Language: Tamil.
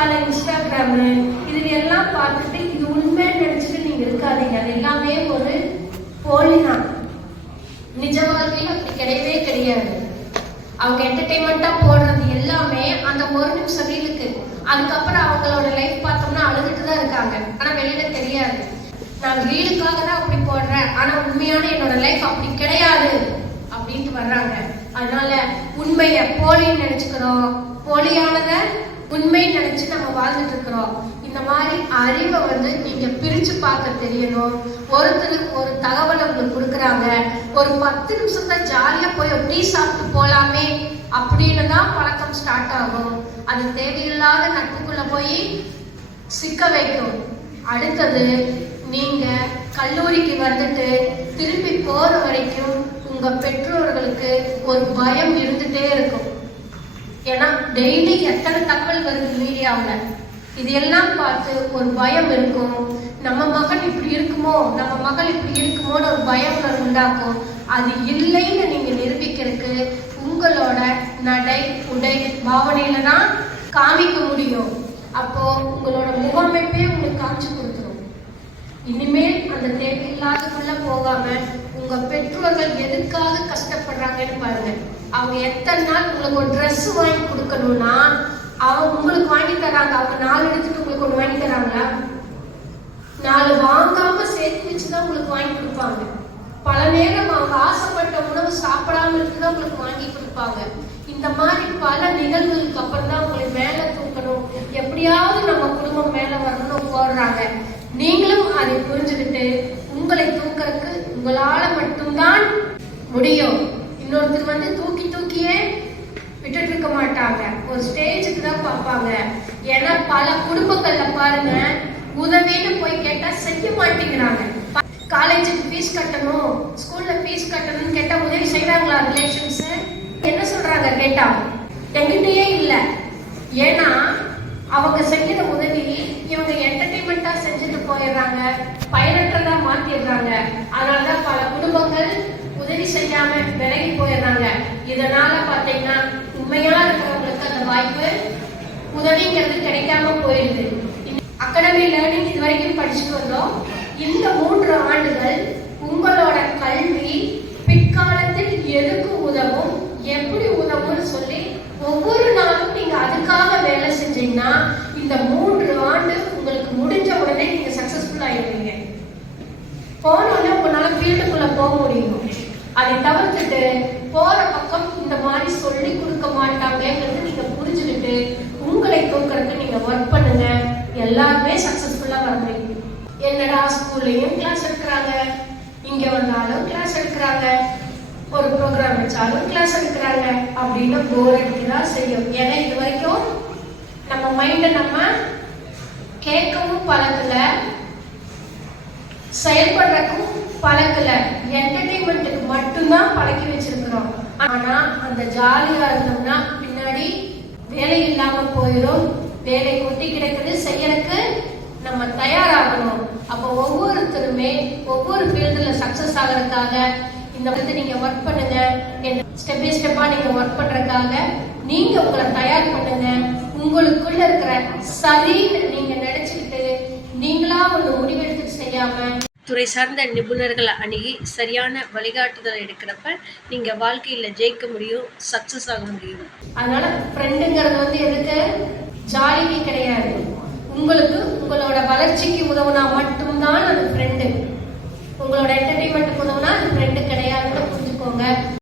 பல இன்ஸ்டாகிராமு இது எல்லாம் பார்த்துட்டு இது உண்மைன்னு நினைச்சிட்டு நீங்க இருக்காதீங்க. அது எல்லாமே ஒரு போலி தான். நிஜ வாழ்க்கையில் அப்படி கிடையவே கிடையாது. அவங்க என்டர்டைன்மெண்டா போடுறது எல்லாமே அந்த ஒரு நிமிஷம் ரீலுக்கு. அதுக்கப்புறம் அவங்களோட லைஃப் பார்த்தோம்னா அழுதுட்டு தான் இருக்காங்க. ஆனா வெளியில தெரியாது. நான் ரீலுக்காக தான் அப்படி போடுறேன், ஆனா உண்மையான என்னோட லைஃப் அப்படி கிடையாது அப்படின்ட்டு வர்றாங்க. அதனால உண்மைய போலின்னு நினைச்சுக்கிறோம், போலியானத உண்மை நினைச்சு நம்ம வாழ்ந்துட்டு இருக்கிறோம். இந்த மாதிரி அறிவை நீங்க பிரிச்சு பார்க்க தெரியணும். ஒருத்தர் ஒரு தகவலை உங்களுக்கு கொடுக்குறாங்க, ஒரு 10 நிமிஷம் தான் ஜாலியா போய் டீ சாப்பிட்டு போலாமே அப்படின்னு தான் பழக்கம் ஸ்டார்ட் ஆகும். அது தேவையில்லாத நட்புக்குள்ள போய் சிக்க வைக்கும். அடுத்தது நீங்க கல்லூரிக்கு வந்துட்டு திருப்பி போற வரைக்கும் உங்க பெற்றோர்களுக்கு ஒரு பயம் இருந்துட்டே இருக்கும். ஏன்னா டெய்லி எத்தனை தகவல் வருது மீடியாவில், இது எல்லாம் பார்த்து ஒரு பயம் இருக்கும். நம்ம மகன் இப்படி இருக்குமோ, நம்ம மகள் இப்படி இருக்குமோன்னு ஒரு பயம் உண்டாக்கும். அது இல்லைன்னு நீங்க நிரூபிக்கிறதுக்கு உங்களோட நடை உடை பாவனையில தான் காமிக்க முடியும். அப்போ உங்களோட முகமைப்பே உங்களுக்கு காமிச்சு கொடுத்துரும். இனிமேல் அந்த தேவையில்லாதக்குள்ள போகாம உங்க பெற்றோர்கள் எதுக்காக கஷ்டப்படுறாங்கன்னு பாருங்க. அவங்க எத்தனை நாள் உங்களுக்கு ஒரு ட்ரெஸ் வாங்கி கொடுக்கணும்னா அவங்க உங்களுக்கு வாங்கி தராங்க. அவங்க 4 எடுத்துட்டு உங்களுக்கு ஒன்று வாங்கி தராங்களா? 4 வாங்காம சேர்த்து வச்சுதான் உங்களுக்கு வாங்கி கொடுப்பாங்க. பல நேரம் அவங்க ஆசைப்பட்ட உணவு சாப்பிடாம இருக்குதான் உங்களுக்கு வாங்கி கொடுப்பாங்க. இந்த மாதிரி பல நிகழ்வுகளுக்கு அப்புறம் தான் உங்களை மேல தூக்கணும், எப்படியாவது நம்ம குடும்பம் மேல வரணும்னு போடுறாங்க. நீங்களும் அதை புரிஞ்சுக்கிட்டு உங்களை தூக்கறதுக்கு உங்களால மட்டும்தான் முடியும். இன்னொருத்தர் தூக்கி தூக்கியே விட்டுட்டு இருக்க மாட்டாங்க, ஒரு ஸ்டேஜுக்கு தான் பார்ப்பாங்க. ஏன்னா பல குடும்பங்கள்ல பாருங்க, உதவின்னு போய் கேட்டா செய்ய மாட்டேங்கிறாங்க. காலேஜுக்கு ஃபீஸ் கட்டணும், ஸ்கூல்ல ஃபீஸ் கட்டணும்னு கேட்டா உதவி செய்யறாங்களா ரிலேஷன்ஸ்? என்ன சொல்றாங்க கேட்டா? எங்கிட்டயே இல்ல. ஏன்னா அவங்க செய்யற உதவி இவங்க என்டர்டைன்மெண்டா செஞ்சுட்டு போயிடுறாங்க, பயனற்றதா மாத்திடுறாங்க. அதனாலதான் பல குடும்பங்கள் உதவி செய்யாம விலகி போயிடுறாங்க. இதனால பாத்தீங்கன்னா உண்மையா இருக்கிறவங்களுக்கு அந்த வாய்ப்பு உதவிங்கிறது கிடைக்காம போயிடுது. அகாடமி லேர்னிங் இது வரைக்கும் படிச்சுட்டு வந்தோம். இந்த 3 ஆண்டுகள் உங்களோட கல்வி பிற்காலத்தில் எதுக்கு உதவும், எப்படி உதவும்னு சொல்லி ஒவ்வொரு நாளும் நீங்க அதுக்காக வேலை செஞ்சீங்கன்னா இந்த 3 ஆண்டு உங்களுக்கு முடிஞ்ச உடனே நீங்க சக்சஸ்ஃபுல் ஆயிடுவீங்க. போனோடனே உங்களால ஃபீல்டுக்குள்ள போக முடியும். அதை தவிர்த்துட்டு போற பக்கம் இந்த மாதிரி சொல்லி கொடுக்க மாட்டாங்கிறது நீங்க புரிஞ்சுக்கிட்டு உங்களை தூக்கறதுக்கு நீங்க ஒர்க் பண்ணுங்க. எல்லாருமே சக்சஸ்ஃபுல்லா வர முடியும். என்னடா ஸ்கூல்லையும் கிளாஸ் எடுக்கிறாங்க, இங்க வந்தாலும் கிளாஸ் எடுக்கிறாங்க, ஒரு ப்ரோக்ராம் வச்சாலும் கிளாஸ் எடுக்கிறாங்க அப்படின்னு போர் அடிக்கதான் செய்யும். ஏன்னா இது வரைக்கும் நம்ம மைண்ட நம்ம கேட்கவும் பழக்கல, செயல்படுறதுக்கும் பழக்கல, என்டர்டைன்மெண்ட்டுக்கு மட்டும்தான் பழக்கி வச்சிருக்கிறோம். ஆனா அந்த ஜாலியா இருந்தோம்னா பின்னாடி வேலை இல்லாம போயிடும். வேலை கொட்டி கிடக்குது, செய்யறதுக்கு நம்ம தயாராகணும். அப்போ ஒவ்வொருத்தருமே ஒவ்வொரு ஃபீல்டுல சக்சஸ் ஆகிறதுக்காக இந்த நீங்க ஒர்க் பண்ணுங்க. ஸ்டெப் பை ஸ்டெப்பா நீங்க ஒர்க் பண்றதுக்காக நீங்க உங்களை தயார் பண்ணுங்க. உங்களுக்குள்ள இருக்கிற சரின்னு நீங்க நினைச்சுக்கிட்டு நீங்களா ஒரு முடிவெடுத்து செய்யாம துறை சார்ந்த நிபுணர்களை அணுகி சரியான வழிகாட்டுதல் எடுக்கிறப்ப நீங்க வாழ்க்கையில ஜெயிக்க முடியும், சக்சஸ் ஆக முடியும். அதனால ஃப்ரெண்டுங்கிறது எதுக்கு? ஜாலிக்கு கிடையாது. உங்களுக்கு உங்களோட வளர்ச்சிக்கு உதவுனா மட்டும்தான் அது ஃப்ரெண்டு. உங்களோட என்டர்டைன்மெண்ட்டுக்கு உதவுனா அது ஃப்ரெண்டு கிடையாதுன்னு புரிஞ்சுக்கோங்க.